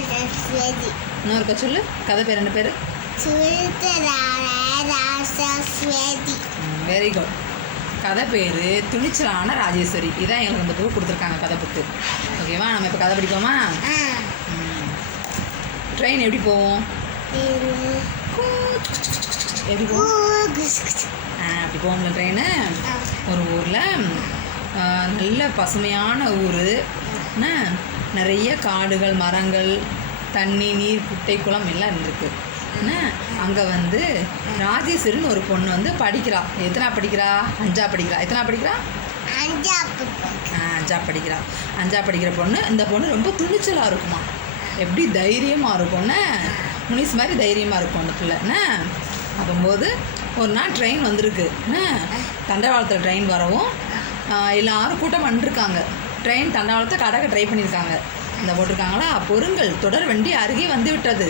இன்னொருக்க சொல்லு. கதை பேர் என்ன பேர்? Very good. கதை பேர் துணிச்சலான ராஜேஸ்வரி. இதான் எங்களுக்கு இந்த புக்கு கொடுத்துருக்காங்க, கதை புக்கு. ஓகேவா? நம்ம இப்போ கதை படிப்போமா? ட்ரெயின் எப்படி போவோம்? எப்படி போவோம்? அப்படி போகும்ல ட்ரெயின். ஒரு ஊரில் நல்ல பசுமையான ஊர், நிறைய காடுகள், மரங்கள், தண்ணி, நீர், குட்டை, குளம் எல்லாம் இருந்திருக்கு. அங்கே வந்து ராஜேஸ்வரின்னு ஒரு பொண்ணு வந்து படிக்கிறா. எத்தனை படிக்கிறா? 5ஆவது படிக்கிறா. எத்தனை படிக்கிறா? 5ஆவது படிக்கிறா. 5ஆவது படிக்கிற பொண்ணு. இந்த பொண்ணு ரொம்ப துணிச்சலாக இருக்குமா. எப்படி தைரியமாக இருக்கும்னு, முனிஸ் மாதிரி தைரியமாக இருக்கும் அந்த பிள்ளை. அப்போது ஒரு நாள் ட்ரெயின் வந்திருக்கு. தண்டவாளத்தில் ட்ரெயின் வரவும் எல்லோரும் கூட்டம் வந்துருக்காங்க. ட்ரெயின் தண்டவாளத்தை கடக்க ட்ரை பண்ணியிருக்காங்க. இந்த போட்டிருக்காங்களா, பொருங்கள் தொடர் வண்டி அருகே வந்து விட்டது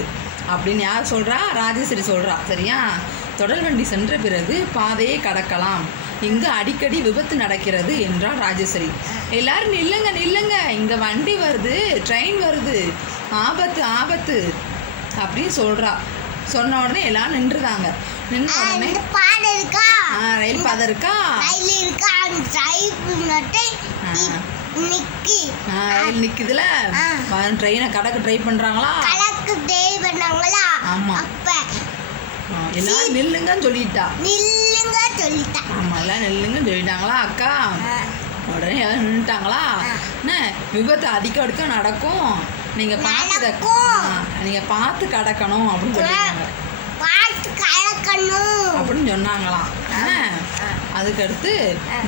அப்படின்னு யார் சொல்கிறா? ராஜேஸ்வரி சொல்கிறா. சரியா? தொடர் வண்டி சென்ற பிறகு பாதையை கடக்கலாம், இங்கே அடிக்கடி விபத்து நடக்கிறது என்றால் ராஜேஸ்வரி. எல்லாரும் நில்லுங்க நில்லுங்க, இங்கே வண்டி வருது, ட்ரெயின் வருது, ஆபத்து ஆபத்து அப்படின்னு சொல்கிறா. சொன்ன உடனே எல்லாரும் நின்றுதாங்க. நின்று உடனே ரயில் பாதை இருக்கா, ரயில் நிற்குதுல, ட்ரெயினை கடக்க ட்ரை பண்ணுறாங்களா? ஆமாம், எல்லாரும் நில்லுங்கன்னு சொல்லிட்டா. ஆமாம், எல்லாம் நில்லுங்கன்னு சொல்லிட்டாங்களா அக்கா? உடனே எல்லாம் நின்றுட்டாங்களா? என்ன விபத்து அடிக்க நடக்கும், நீங்கள் பார்த்து கடக்கணும் அப்படின்னு சொல்லிட்டாங்க. அப்படின்னு சொன்னாங்களாம். அதுக்கடுத்து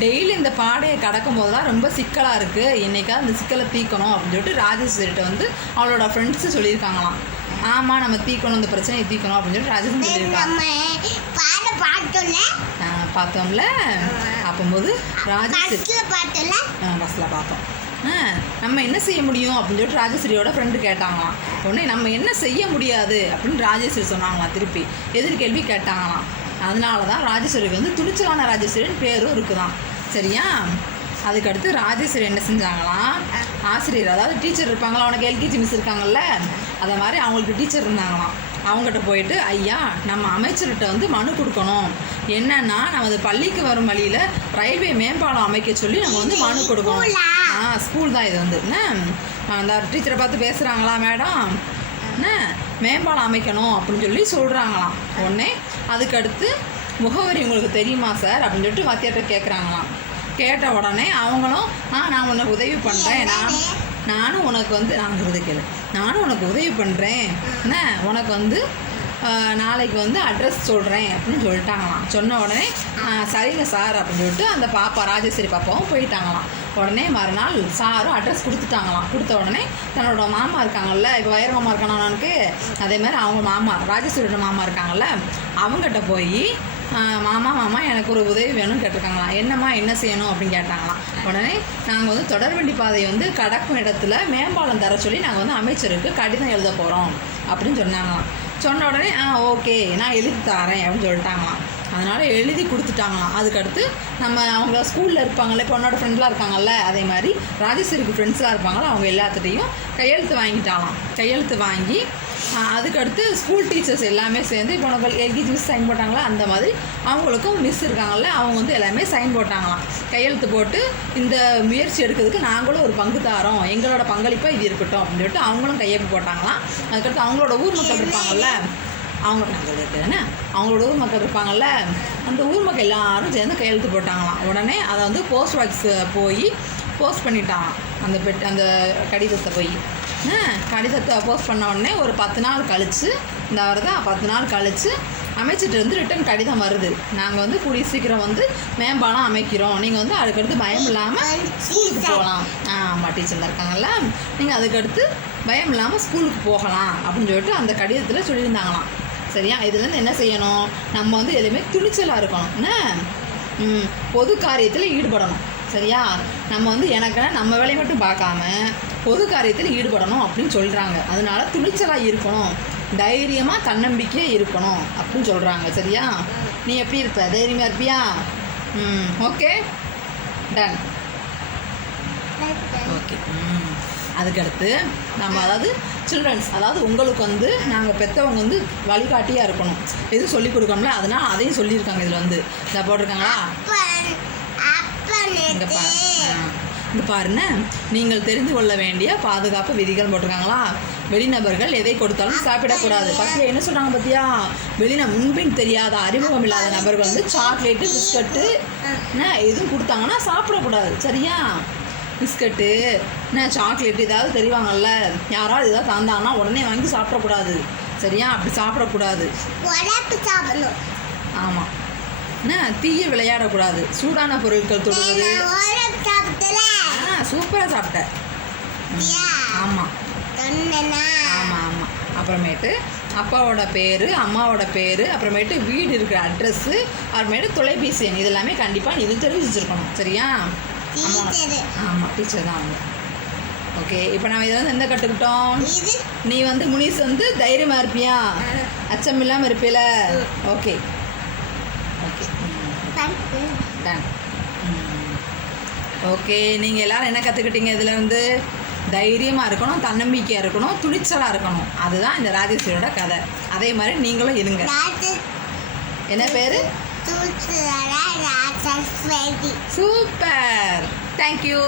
டெய்லி இந்த பாடையை கடக்கும் போது தான் ரொம்ப சிக்கலாக இருக்குது, இன்னைக்காவது இந்த சிக்கலை தீக்கணும் அப்படின்னு சொல்லிட்டு ராஜேஸ்வரிட்ட வந்து அவளோட ஃப்ரெண்ட்ஸு சொல்லியிருக்காங்களாம். ஆமாம், நம்ம தீக்கணும், இந்த பிரச்சனையை தீக்கணும் அப்படின்னு சொல்லிட்டு ராஜேஸ்வரி சொல்லியிருக்காங்க. பார்த்தோம்ல. அப்போது ராஜேஸ்வரி பஸ்ஸில் பார்த்தோம். நம்ம என்ன செய்ய முடியும் அப்படின்னு சொல்லிட்டு ராஜேஸ்வரியோட ஃப்ரெண்டு கேட்டாங்களாம். உடனே நம்ம என்ன செய்ய முடியாது அப்படின்னு ராஜேஸ்வரி சொன்னாங்களாம். திருப்பி எதிர்கேள்வி கேட்டாங்களாம். அதனால தான் ராஜேஸ்வரிக்கு வந்து துணிச்சலான ராஜேஸ்வரின்னு பேரும் இருக்குதான். சரியா? அதுக்கடுத்து ராஜேஸ்வரி என்ன செஞ்சாங்களாம், ஆசிரியர் அதாவது டீச்சர் இருப்பாங்களா, அவனுக்கு எல்கேஜி மிஸ் இருக்காங்கல்ல, அதை மாதிரி அவங்களுக்கு டீச்சர் இருந்தாங்களாம். அவங்ககிட்ட போயிட்டு, ஐயா நம்ம அமைச்சர்கிட்ட வந்து மனு கொடுக்கணும், என்னன்னா நமது பள்ளிக்கு வரும் வழியில் ரயில்வே மேம்பாலம் அமைக்க சொல்லி நம்ம வந்து மனு கொடுக்கணும். ஸ்கூல் தான் இது வந்து. அந்த டீச்சரை பார்த்து பேசுகிறாங்களா, மேடம் மேம்பாலம் அமைக்கணும் அப்படின்னு சொல்லி சொல்கிறாங்களாம். உடனே அதுக்கடுத்து முகவரி உங்களுக்கு தெரியுமா சார் அப்படின்னு சொல்லிட்டு வாத்தியார்கிட்ட கேட்குறாங்களாம். கேட்ட உடனே அவங்களும் நான் உனக்கு உதவி பண்ணுறேன், நானும் உனக்கு வந்து நானும் உனக்கு உதவி பண்ணுறேன், உனக்கு வந்து நாளைக்கு வந்து அட்ரஸ் சொல்கிறேன் அப்படின்னு சொல்லிட்டாங்களாம். சொன்ன உடனே சரிங்க சார் அப்படின்னு சொல்லிட்டு அந்த பாப்பா ராஜேஸ்வரி பாப்பாவும் போயிட்டாங்களாம். உடனே மறுநாள் சாரும் அட்ரஸ் கொடுத்துட்டாங்களாம். கொடுத்த உடனே தன்னோட மாமா இருக்காங்கல்ல, இப்போ வயர் மாமா இருக்கானவனுக்கு, அதே மாதிரி அவங்க மாமா ராஜேஸ்வரியோட மாமா இருக்காங்கல்ல, அவங்ககிட்ட போய் மாமா எனக்கு ஒரு உதவி வேணும்னு கேட்டிருக்காங்களாம். என்னம்மா என்ன செய்யணும் அப்படின்னு கேட்டாங்களாம். உடனே நாங்கள் வந்து தொடர்வண்டி பாதையை வந்து கடக்கும் இடத்துல மேம்பாலம் தர சொல்லி நாங்கள் வந்து அமைச்சருக்கு கடிதம் எழுத போகிறோம் அப்படின்னு சொன்னாங்களாம். சொன்ன உடனே ஓகே நான் எழுதி தரேன் அப்படின்னு சொல்லிட்டாங்களாம். அதனால் எழுதி கொடுத்துட்டாங்களாம். அதுக்கடுத்து அவங்க ஸ்கூலில் இருப்பாங்களே, பொண்ணோட ஃப்ரெண்ட்லாம் இருக்காங்கல்ல, அதே மாதிரி ராஜேஸ்வரிக்கு ஃப்ரெண்ட்ஸ்லாம் இருப்பாங்களோ, அவங்க எல்லாத்துட்டையும் கையெழுத்து வாங்கிட்டாங்களாம். கையெழுத்து வாங்கி அதுக்கடுத்து ஸ்கூல் டீச்சர்ஸ் எல்லாமே சேர்ந்து, இப்போ உனக்கு எல்கேஜி மிஸ் சைன் போட்டாங்களா, அந்த மாதிரி அவங்களுக்கும் மிஸ் இருக்காங்கல்ல, அவங்க வந்து எல்லாமே சைன் போட்டாங்களாம். கையெழுத்து போட்டு இந்த முயற்சி எடுக்கிறதுக்கு நாங்களும் ஒரு பங்கு தாரோம், எங்களோட பங்களிப்பாக இது இருக்கட்டும் அப்படின்னு சொல்லிட்டு அவங்களும் கையெழுத்து போட்டாங்களாம். அதுக்கடுத்து அவங்களோட ஊர் மக்கள் இருப்பாங்கல்ல, அவங்களோட ஊர் மக்கள் இருப்பாங்கல்ல, அந்த ஊர் மக்கள் எல்லாரும் சேர்ந்து கையெழுத்து போட்டாங்களாம். உடனே அதை வந்து போஸ்ட் பாக்ஸ் போய் போஸ்ட் பண்ணிட்டாங்களாம். அந்த கடிதத்தை போய் கடிதத்தை போஸ்ட் பண்ண உடனே ஒரு 10 நாள் கழித்து, இந்த வருதா 10 நாள் கழித்து அமைச்சிட்டு ரிட்டன் கடிதம் வருது. நாங்கள் வந்து கூடிய சீக்கிரம் வந்து மேம்பாலம் அமைக்கிறோம், நீங்கள் வந்து அதுக்கடுத்து பயம் இல்லாமல் ஸ்கூலுக்கு போகலாம். ஆமாம், டீச்சர் இருக்காங்கல்ல, நீங்கள் அதுக்கடுத்து பயம் இல்லாமல் ஸ்கூலுக்கு போகலாம் அப்படின்னு சொல்லிட்டு அந்த கடிதத்தில் சொல்லியிருந்தாங்களாம். சரியா? இதுலேருந்து என்ன செய்யணும், நம்ம வந்து எதுவுமே துணிச்சலாக இருக்கணும், என்ன பொது காரியத்தில் ஈடுபடணும். சரியா? நம்ம வந்து நம்ம வேலையை மட்டும் பார்க்காம பொது காரியத்தில் ஈடுபடணும் அப்படின்னு சொல்கிறாங்க. அதனால துணிச்சலாக இருக்கணும், தைரியமாக தன்னம்பிக்கையாக இருக்கணும் அப்படின்னு சொல்கிறாங்க. சரியா? நீ எப்படி இருப்ப? தைரியமாக இருப்பியா? Okay, done. ஓகே. அதுக்கடுத்து நம்ம அதாவது சில்ட்ரன்ஸ், அதாவது உங்களுக்கு வந்து நாங்கள் பெற்றவங்க வந்து வழிகாட்டியாக இருக்கணும், எதுவும் சொல்லிக் கொடுக்கணும்ல, அதனால் அதையும் சொல்லியிருக்காங்க. இதில் வந்து இதை போட்டிருக்காங்களா, இங்கே பாருங்க, நீங்கள் தெரிந்து கொள்ள வேண்டிய பாதுகாப்பு விதிகள் போட்டிருக்காங்களா. வெளிநபர்கள் எதை கொடுத்தாலும் சாப்பிடக்கூடாது. பத்தியா என்ன சொல்கிறாங்க பத்தியா, முன்பின் தெரியாத அறிமுகம் இல்லாத நபர்கள் வந்து சாக்லேட்டு பிஸ்கட்டு எதுவும் கொடுத்தாங்கன்னா சாப்பிடக்கூடாது. சரியா, பிஸ்கட்டு சாக்லேட்டு ஏதாவது தெரிவாங்கல்ல, யாராவது ஏதாவது தந்தாங்கன்னா உடனே வாங்கி சாப்பிடக்கூடாது. சரியா, அப்படி சாப்பிடக்கூடாது. ஆமாம், தீய விளையாடக்கூடாது. சூடான பொருட்கள் தொடுவது. சூப்பராக சாப்பிட்டேன். ஆமாம் ஆமாம் ஆமாம். அப்புறமேட்டு அப்பாவோட பேர், அம்மாவோட பேர், அப்புறமேட்டு வீடு இருக்கிற அட்ரெஸ்ஸு, அப்புறமேட்டு தொலைபேசி எண், இதெல்லாமே கண்டிப்பாக நீ இது தெரிஞ்சு வச்சுருக்கணும். சரியா, ஆமாம் டீச்சர் தான் அவங்க. ஓகே, இப்போ நம்ம இதை வந்து எந்த கற்றுக்கிட்டோம், நீ வந்து முனிஸ் வந்து தைரியமாக இருப்பியா, அச்சம் இல்லாமல் இருப்பில. Okay okay done. ஓகே, நீங்கள் எல்லோரும் என்ன கற்றுக்கிட்டீங்க இதில் வந்து, தைரியமாக இருக்கணும், தன்னம்பிக்கையாக இருக்கணும், துணிச்சலாக இருக்கணும். அதுதான் இந்த ராஜேஸ்வரியோட கதை. அதே மாதிரி நீங்களும் இருங்க. என்ன பேர்? Super, thank you.